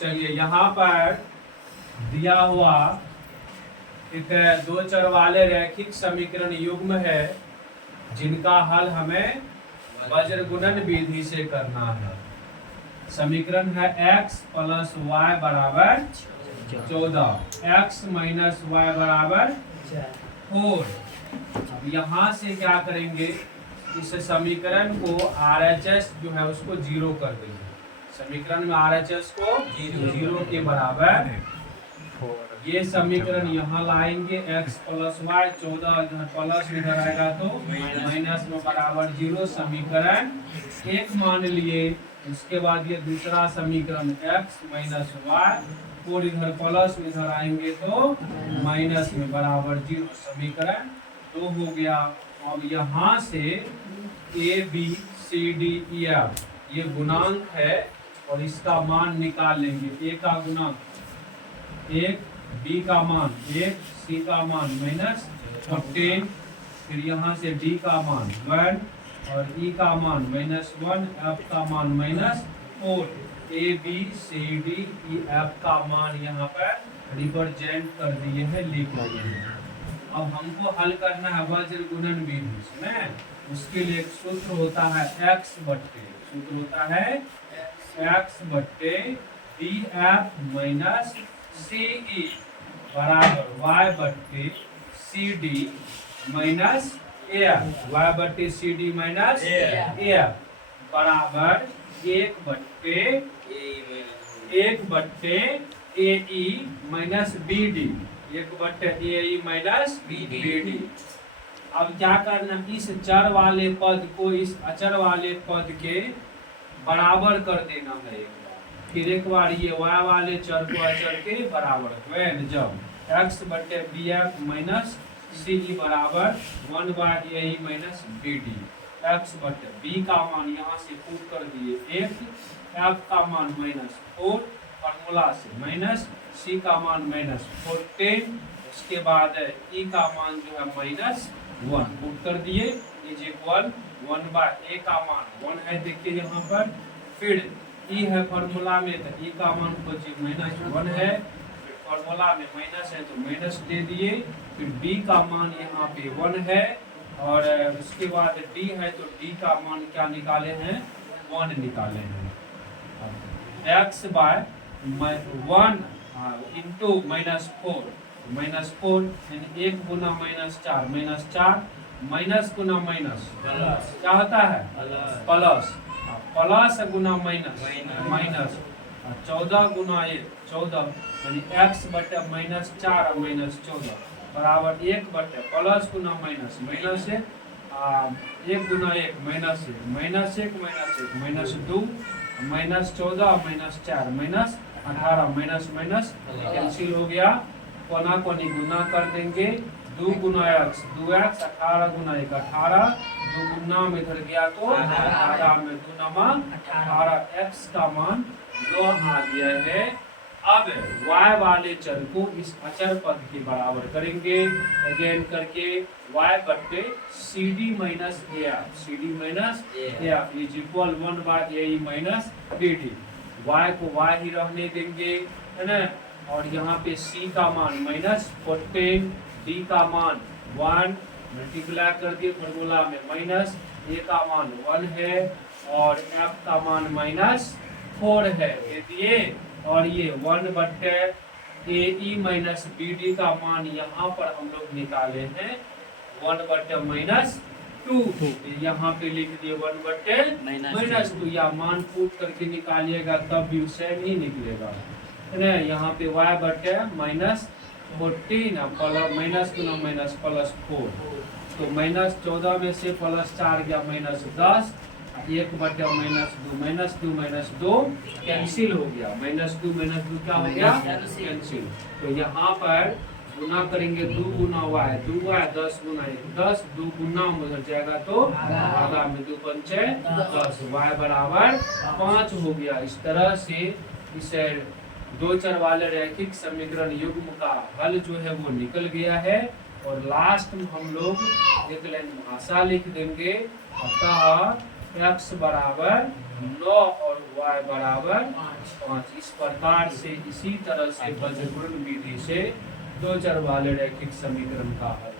चलिए यहाँ पर दिया हुआ एक दो चर वाले रैखिक समीकरण युग्म है जिनका हल हमें वज्र गुणन विधि से करना है। समीकरण है x प्लस वाई बराबर 14, x माइनस वाई बराबर 4। अब यहाँ से क्या करेंगे, इस समीकरण को RHS जो है उसको 0 कर देंगे। समीकरण में RHS को 0 के बराबर, ये समीकरण यहाँ लाएंगे x प्लस वाई 14 इधर प्लस इधर आएगा तो माइनस में बराबर 0। समीकरण 1 मान लिए। उसके बाद ये दूसरा समीकरण x माइनस वाई 4 इधर प्लस इधर आएंगे तो माइनस में बराबर 0। समीकरण 2 हो गया। अब यहाँ से a b c d e f ये गुणांक है और इसका मान निकाल लेंगे। a का गुणांक 1, b का मान 1, c का मान माइनस 14, फिर यहाँ से d का मान 1 और e का मान माइनस 1, f का मान minus 4। a b c d e f का मान यहाँ पर रिप्रेजेंट कर दिए हैं, लिख दिए हैं। अब हमको हल करना है वज्र गुणन विधि में। उसके लिए एक सूत्र होता है x बट्टे, सूत्र होता है x बट्टे D F minus C E बराबर y बट्टे C D minus A F, y बट्टे C D minus A F बराबर 1 बट्टे A E minus B D, 1 बट्टे A E minus B D. अब क्या करना, इस चर वाले पद को इस अचर वाले पद के बराबर कर देना है। फिर एक बार ये y वाले चर को अचर के बराबर when जब x बटे B F minus C E बराबर 1 by A E minus B D. x बटे b का मान यहाँ से पुट कर दिए 1, f का मान माइनस 4 फॉर्मूला से, माइनस c का मान माइनस 14, उसके बाद e का मान जो है माइनस 1 पुट कर दिए इज इक्वल 1 बाय a का मान 1 है, देखिए यहाँ पर। फिर e है फॉर्मूला में तो e का मान खोजिए माइनस 1 है, फिर फॉर्मूला में माइनस है तो माइनस दे दिए। फिर b का मान यहाँ पे 1 है और उसके बाद d है तो d का मान क्या निकाले हैं, 1 निकाले हैं। x by 1 into minus 4, minus 4 यानी 1 गुना माइनस 4, माइनस 4 माइनस गुना माइनस क्या होता है प्लस, प्लस गुना माइनस माइनस, 14 गुना 1 14 यानी x बटे माइनस 4 माइनस 14 बराबर 1 बटे प्लस गुना माइनस माइनस 1 गुना 1 minus 1 minus 1 minus 1 minus 2 minus 14 minus 4 minus 18 minus minus cancel हो गया। कोना कोनी गुना कर देंगे, 2 गुना x 2x, 18 गुना 1 18, 2 गुना में इधर गया तो 18 में 2 नमा 18, x का मान 2 आ गया है। अब y वाले चर को इस अचर पद के बराबर करेंगे, अगेन करके y बट्टे C D minus A F, C D minus A F is equal 1 by A E minus B D. y को y ही रहने देंगे, है ना। और यहाँ पे c का मान माइनस 14, d का मान 1 मल्टीप्लाई कर दिए फॉर्मूला में माइनस, a का मान 1 है और f का मान माइनस 4 है दे दिए। और ये 1 बट्टे A E minus B D का मान यहाँ पर हम लोग निकाले हैं 1 बट्टे माइनस 2, यहाँ पे लिख दिए 1 बट्टे माइनस 2, या मान पुट करके निकालिएगा तब भी सेम ही निकलेगा, है ना। यहाँ पे y बटे माइनस 14 माइनस गुना माइनस प्लस 4, तो माइनस 14 में से प्लस 4 गया माइनस 10, 1 बटे माइनस 2 माइनस 2 कैंसिल हो गया, माइनस 2 क्या हो गया कैंसिल। तो यहाँ पर गुना करेंगे 2 गुना y 2y 10 गुना 1 10, 2 गुना उधर जाएगा तो आधा में 2 पंचे 10, y बराबर 5 हो गया। इस तरह से इस दो चर वाले रैखिक समीकरण युग्म का हल जो है वो निकल गया है। और लास्ट में हम लोग एक लाइन भाषा लिख देंगे, अतः x बराबर 9 और y बराबर 5। इस प्रकार से इसी तरह से बजगुणन विधि से दो चर वाले रैखिक समीकरण का हल